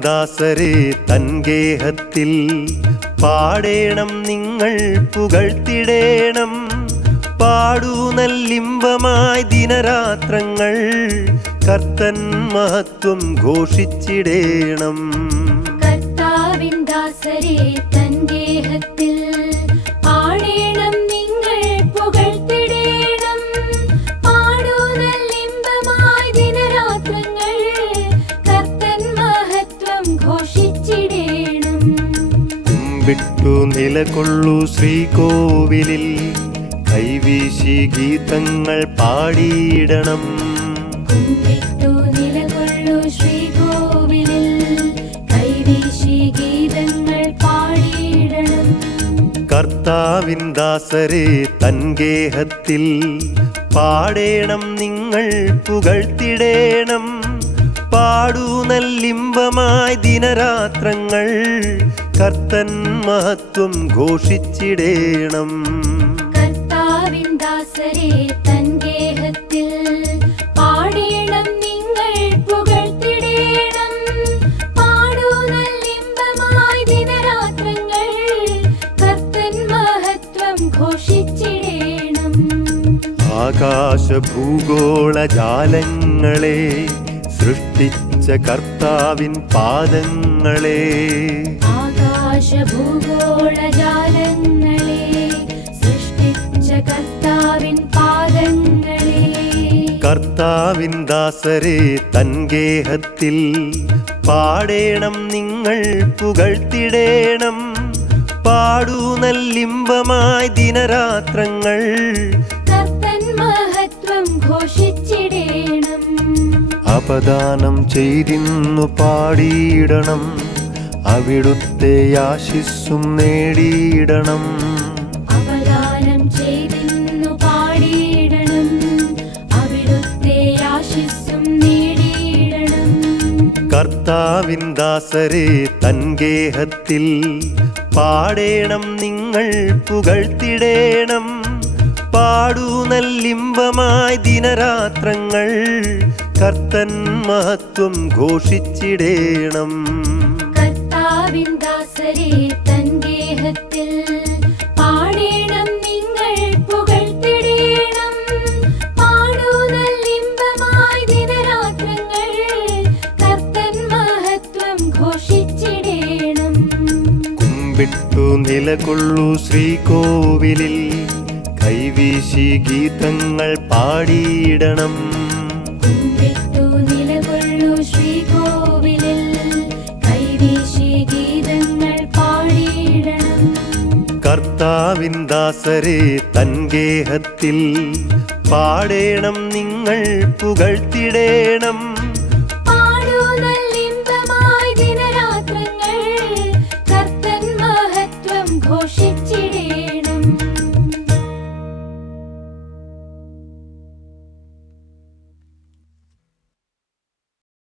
ദാസരെ തൻഗേഹത്തിൽ പാടേണം നിങ്ങൾ പുകഴ്ത്തിടേണം. പാടൂ നല്ലിമ്പമായി ദിനരാത്രങ്ങൾ കർത്തൻ മഹത്വം ഘോഷിച്ചിടേണം. കർത്താവിൻ ദാസരെ വിട്ടു നിലകൊള്ളൂ ശ്രീകോവിലിൽ. കൈവീശി ഗീതങ്ങൾ പാടിയിടണം. കുമ്പിട്ടു നിലകൊള്ളു ശ്രീകോവിലിൽ. കൈവീശി ഗീതങ്ങൾ പാടിയിടണം. കർത്താവിൻ ദാസരെ തൻഗേഹത്തിൽ പാടേണം നിങ്ങൾ പുകഴ്ത്തിടേണം. പാടൂ നല്ലിംബമായി ദിനരാത്രങ്ങൾ. കർത്തൻ മഹത്വം ഘോഷിച്ചിടേണം. കർത്താവിൻ ദാസരെ തൻ ഗേഹത്തിൽ പാടേണം നിങ്ങൾ പുകഴ്ത്തിടേണം. പാടൂ നല്ലിമ്പമായി ദിനരാത്രങ്ങൾ കർത്തൻ മഹത്വം ഘോഷിച്ചിടേണം. ആകാശഭൂഗോള ജാലങ്ങളെ സൃഷ്ടിച്ച കർത്താവിൻ പാദങ്ങളെ. ആകാശഭൂഗോളജാലങ്ങളെ സൃഷ്ടിച്ച കർത്താവിൻ പാദങ്ങളെ. കർത്താവിൻ ദാസരെ തൻഗേഹത്തിൽ പാടേണം നിങ്ങൾ പുകഴ്ത്തിടേണം പാടൂ നല്ലിംബമായി ദിനരാത്രങ്ങൾ. കർത്തൻ മഹത്വം ഘോഷിച്ചിടേണം അപദാനം ചെയ്തിന്നു പാടിയിടണം. അവിടുത്തെ ആശിസ്സും നേടിയിടണം. അവദാനം ചെയ്തിന്നു പാടിയിടണം. അവിടുത്തെ ആശിസ്സും നേടിയിടണം. കർത്താവിൻ ദാസരെ തൻഗേഹത്തിൽ പാടേണം നിങ്ങൾ പുകഴ്ത്തിടേണം. പാടൂ നല്ലിമ്പമായി ദിനരാത്രങ്ങൾ കർത്തൻ മഹത്വം ഘോഷിച്ചിടേണം. കർത്താവിൻ ദാസരെ തൻ ഗേഹത്തിൽ പാടേണം നിങ്ങൾ പുകഴ്ത്തിടേണം. പാടൂ നല്ലിമ്പമായി ദിനരാത്രങ്ങൾ കർത്തൻ മഹത്വം ഘോഷിച്ചിടേണം. കുമ്പിട്ടു നിലകൊള്ളൂ ശ്രീകോവിലിൽ കൈവീശി ഗീതങ്ങൾ പാടിയിടണം. ശ്രീകോവിലിൽ കൈവീശി ഗീതങ്ങൾ കർത്താവിൻ ദാസരെ തൻഗേഹത്തിൽ പാടേണം നിങ്ങൾ പുകഴ്ത്തിടേണം.